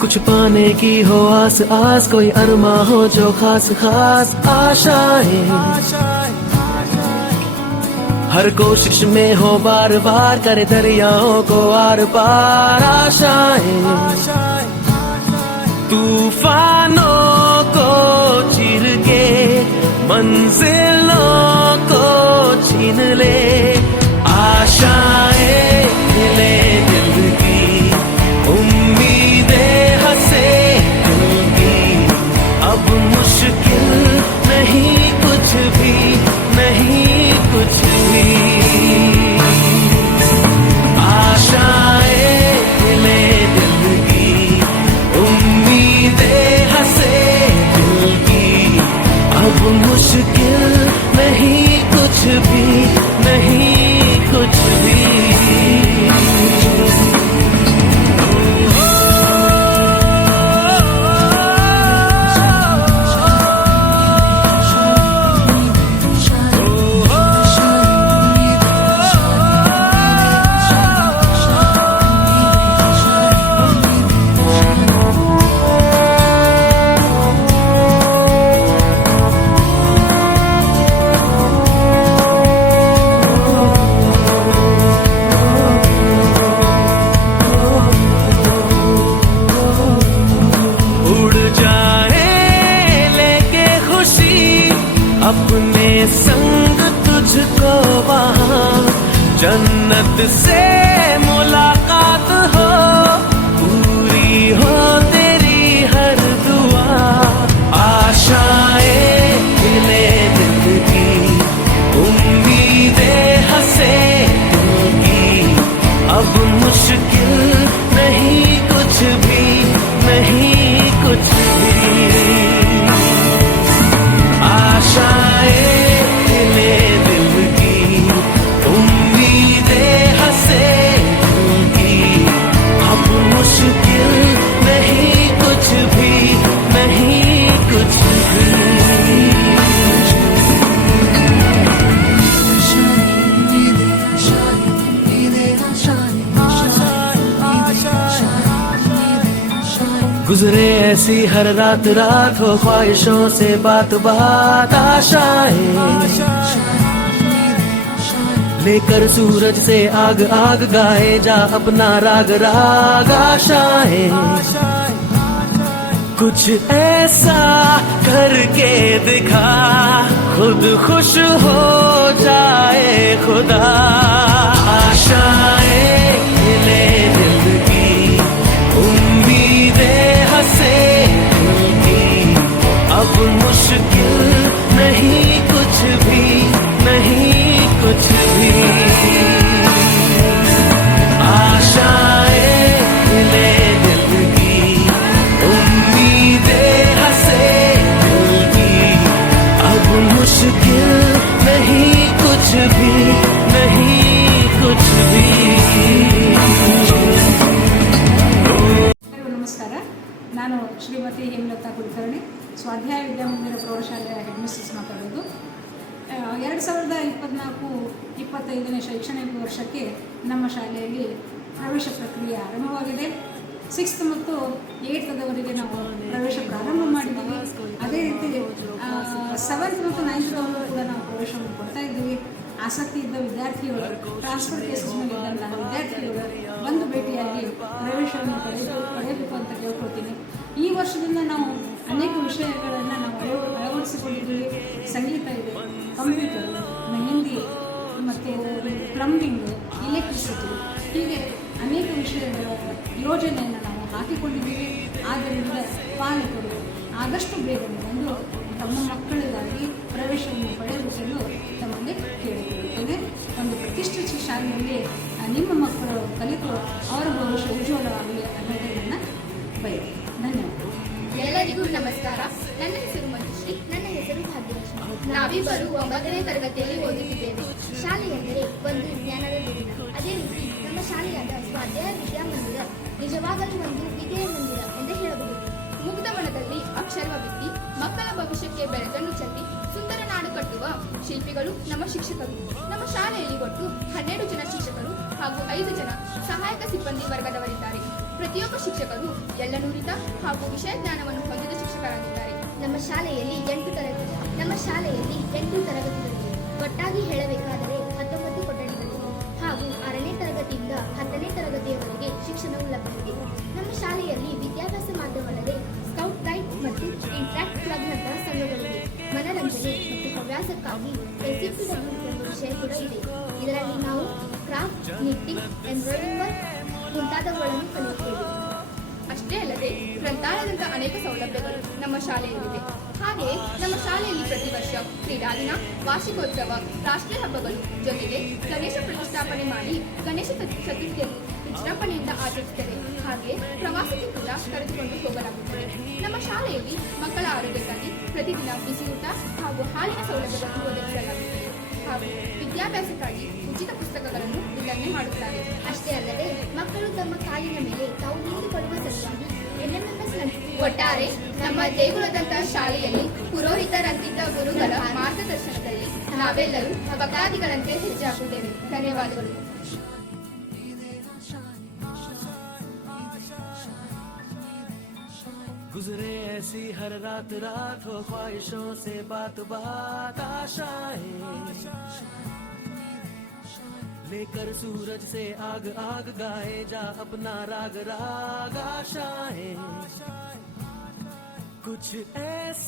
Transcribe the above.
कुछ पाने की हो आस आस, कोई अरमा हो जो खास खास आशाएं, हर कोशिश में हो बार बार, करे दरियाओं को आर पार आशाएं, तूफानों को चीर के मंजिलों को छीन ले, आशाएं खिले दिल की, उम्मीदें हंसे दिल की, अब मुश्किल नहीं कुछ भी, नहीं कुछ भी, आशाएं खिले दिल की, उम्मीदें हंसे दिल की, अब मुश्किल नहीं कुछ भी, नहीं कुछ भी। अपने संग तुझको वहाँ जन्नत से मुलाकात हो, पूरी हो तेरी हर दुआ, आशाएं खिले दिल की, उम्मीदें हंसे दिल की, अब मुश्किल नहीं कुछ भी, नहीं कुछ भी, आशाएं खिले दिल की, उम्मीदें हंसे दिल की, अब मुश्किल नहीं कुछ भी, नहीं कुछ भी। गुजरे ऐसी हर रात रात, हो ख्वाहिशों से बात बात, आशाएं लेकर सूरज से आग आग, गाए जा अपना राग राग, आशाएं कुछ ऐसा करके दिखा, खुद खुश हो जाए खुदा, आशाएं खिले दिल की, उम्मीदें हंसे दिल की, अब मुश्किल नहीं कुछ भी, नहीं कुछ भी, आशाएं खिले दिल की, उम्मीदें हंसे दिल की, अब मुश्किल नहीं कुछ भी, नहीं कुछ भी। ನಮಸ್ಕಾರ, ನಾನು ಶ್ರೀಮತಿ ಹೇಮಲತಾ ಕುಲಕರ್ಣಿ, ಸ್ವಾಧ್ಯಾಯ ವಿದ್ಯಾಮಂದಿರ ಪ್ರೌಢಶಾಲೆಯ ಹೆಡ್ ಮಿಸ್ಟ್ರೆಸ್ ಮಾತಾಡೋದು. 2024-25ನೇ ಶೈಕ್ಷಣಿಕ ವರ್ಷಕ್ಕೆ ನಮ್ಮ ಶಾಲೆಯಲ್ಲಿ ಪ್ರವೇಶ ಪ್ರಕ್ರಿಯೆ ಆರಂಭವಾಗಿದೆ. 6th ಮತ್ತು 8thವರೆಗೆ ನಾವು ಪ್ರವೇಶ ಪ್ರಾರಂಭ ಮಾಡಿದ್ದೀವಿ. ಅದೇ ರೀತಿ 7th ಮತ್ತು 9th ಕೂಡ ನಾವು ಪ್ರವೇಶವನ್ನು ಕೊಡ್ತಾ ಇದ್ದೀವಿ. ಆಸಕ್ತಿ ಇದ್ದ ವಿದ್ಯಾರ್ಥಿಗಳು, ಟ್ರಾನ್ಸ್ಫರ್ ಕೇಸಸ್ನಲ್ಲಿ ಇದ್ದಂತಹ ವಿದ್ಯಾರ್ಥಿಗಳು ಒಂದು ಭೇಟಿಯಾಗಿ ಪ್ರವೇಶವನ್ನು ಪಡೆಯಬೇಕು ಅಂತ ಕೇಳ್ಕೊಳ್ತೀನಿ. ಈ ವರ್ಷದಿಂದ ನಾವು ಅನೇಕ ವಿಷಯಗಳನ್ನು ನಾವು ಅಳವಡಿಸಿಕೊಂಡಿದ್ದೀವಿ. ಸಂಗೀತ ಇದೆ, ಕಂಪ್ಯೂಟರ್, ಮೆಹಂದಿ ಮತ್ತು ಪ್ಲಂಬಿಂಗ್, ಇಲೆಕ್ಟ್ರಿಸಿಟಿ, ಹೀಗೆ ಅನೇಕ ವಿಷಯಗಳ ಯೋಜನೆಯನ್ನು ನಾವು ಹಾಕಿಕೊಂಡಿದ್ದೀವಿ. ಆದ್ದರಿಂದ ಪಾಲಕರು ಆದಷ್ಟು ಬೇಗನೆ ಬಂದು ತಮ್ಮ ಮಕ್ಕಳಿಗಾಗಿ ಪ್ರವೇಶವನ್ನು ಪಡೆಯಬೇಕೆಂದು ತಮ್ಮಲ್ಲಿ ಕೇಳಿಕೊಳ್ಳುತ್ತೇನೆ. ಒಂದು ಪ್ರತಿಷ್ಠಿತ ಶಾಲೆಯಲ್ಲಿ ನಿಮ್ಮ ಮಕ್ಕಳು ಕಲಿತು ಅವರ ಭವಿಷ್ಯ ಉಜ್ವಲವಾಗಲಿ ಅನ್ನೋದೇ ನನ್ನ ಬಯಕೆ. ಧನ್ಯವಾದ. ಎಲ್ಲರಿಗೂ ನಮಸ್ಕಾರ. ನನ್ನ ಹೆಸರು ಮಧುಶ್ರೀ. ನನ್ನ ಹೆಸರು ಭಾಗ್ಯಲಕ್ಷ್ಮಿ. ನಾವಿಬ್ಬರು 9ನೇ ತರಗತಿಯಲ್ಲಿ ಓದುತ್ತಿದ್ದೇವೆ. ಶಾಲೆ ಎಂದರೆ ಒಂದು ಜ್ಞಾನದ ದಿನ. ಅದೇ ರೀತಿ ನಮ್ಮ ಶಾಲೆಯಾದ ಸ್ವಾಧ್ಯಾಯ ವಿದ್ಯಾಮಂದಿರ ನಿಜವಾಗಲೂ ಒಂದು ವಿದ್ಯೆಯ ಮಂದಿರ ಎಂದೇ ಹೇಳಬಹುದು. ಮುಗ್ಧ ಮನದಲ್ಲಿ ಅಕ್ಷರವ ಬಿತ್ತಿ ಮಕ್ಕಳ ಭವಿಷ್ಯಕ್ಕೆ ಬೆಳಕನ್ನು ಚೆಲ್ಲಿ ಸುಂದರ ನಾಡು ಕಟ್ಟುವ ಶಿಲ್ಪಿಗಳು ನಮ್ಮ ಶಿಕ್ಷಕರು. ನಮ್ಮ ಶಾಲೆಯಲ್ಲಿ ಒಟ್ಟು 12 ಜನ ಶಿಕ್ಷಕರು ಹಾಗೂ 5 ಜನ ಸಹಾಯಕ ಸಿಬ್ಬಂದಿ ವರ್ಗದವರಿದ್ದಾರೆ. ಪ್ರತಿಯೊಬ್ಬ ಶಿಕ್ಷಕರು ಎಳ್ಳನೂರಿತ ಹಾಗೂ ವಿಷಯ ಜ್ಞಾನವನ್ನು ಹೊಂದಿದ ಶಿಕ್ಷಕರಾಗಿದ್ದಾರೆ. ನಮ್ಮ ಶಾಲೆಯಲ್ಲಿ 8 ತರಗತಿಗಳಿವೆ. ಒಟ್ಟಾಗಿ ಹೇಳಬೇಕಾದರೆ 19 ಕೊಠಡಿಗಳಿವೆ ಹಾಗೂ 6ನೇ ತರಗತಿಯಿಂದ 10ನೇ ತರಗತಿಯವರೆಗೆ ಶಿಕ್ಷಣವು ಲಭ್ಯವಿದೆ. ನಮ್ಮ ಶಾಲೆಯಲ್ಲಿ ವಿದ್ಯಾಭ್ಯಾಸ ಮಾತ್ರವಲ್ಲದೆ ಸ್ಕೌಟ್ ಗೈಡ್ ಮತ್ತು ಇಂಟ್ರಾಕ್ಟ್ ಕ್ಲಬ್ನಂತಹ ಸಂಘಗಳಿವೆ. ಮನರಂಜನೆ ಮತ್ತು ಹವ್ಯಾಸಕ್ಕಾಗಿ SCPW ಎಂಬ ವಿಷಯ ಕೂಡ ಇದೆ. ಇದರಲ್ಲಿ ನಾವು ಕ್ರಾಫ್ಟ್, ನಿಟ್ಟಿಂಗ್, ಎಂಬ್ರಾಯ್ಡಿಂಗ್ ವರ್ಕ್ ಮುಂತಾದವುಗಳನ್ನು ಕಲಿಯುತ್ತೇವೆ. ಅಷ್ಟೇ ಅಲ್ಲದೆ ಗ್ರಂಥಾಲಯದಂತಹ ಅನೇಕ ಸೌಲಭ್ಯಗಳು ನಮ್ಮ ಶಾಲೆಯಲ್ಲಿದೆ. ಹಾಗೆಯೇ ನಮ್ಮ ಶಾಲೆಯಲ್ಲಿ ಪ್ರತಿ ವರ್ಷ ಕ್ರೀಡಾ ದಿನ, ವಾರ್ಷಿಕೋತ್ಸವ, ರಾಷ್ಟ್ರೀಯ ಹಬ್ಬಗಳು ಜೊತೆಗೆ ಗಣೇಶ ಪ್ರತಿಷ್ಠಾಪನೆ ಮಾಡಿ ಗಣೇಶ ಚತುರ್ಥಿಯನ್ನು ವಿಜೃಂಭಣೆಯಿಂದ ಆಚರಿಸುತ್ತೇವೆ. ಹಾಗೆ ಪ್ರವಾಸಕ್ಕೆ ಕೂಡ ಕರೆದುಕೊಂಡು ಹೋಗಲಾಗುತ್ತದೆ. ನಮ್ಮ ಶಾಲೆಯಲ್ಲಿ ಮಕ್ಕಳ ಆರೋಗ್ಯಕ್ಕಾಗಿ ಪ್ರತಿದಿನ ಬಿಸಿ ಊಟ ಹಾಗೂ ಹಾಲಿನ ಸೌಲಭ್ಯಗಳನ್ನು ಒದಗಿಸಲಾಗುತ್ತದೆ ಹಾಗೂ ವಿದ್ಯಾಭ್ಯಾಸಕ್ಕಾಗಿ ಉಚಿತ ಪುಸ್ತಕಗಳನ್ನು ವಿತರಣೆ ಮಾಡುತ್ತಾರೆ. ಅಷ್ಟೇ ಅಲ್ಲದೆ ಮಕ್ಕಳು ತಮ್ಮ ಕಾಲಿನ ಮೇಲೆ ತಾವು ನಿಂತುಕೊಳ್ಳುವ ಸಲುವಾಗಿ NMMS ಒಟ್ಟಾರೆ ನಮ್ಮ ದೇಗುಲದಂತಹ ಶಾಲೆಯಲ್ಲಿ ಪುರೋಹಿತರಂತಿದ್ದ ಗುರುಗಳ ಮಾರ್ಗದರ್ಶನದಲ್ಲಿ ನಾವೆಲ್ಲರೂ ಭಕ್ತಾದಿಗಳಂತೆ ಹೆಜ್ಜೆ ಹಾಕುತ್ತೇವೆ. ಧನ್ಯವಾದಗಳು. गुजरे ऐसी हर रात रात हो ख्वाहिशों से बात बात आशाएं लेकर सूरज से आग आग गाए जा अपना राग राग आशाएं कुछ ऐसा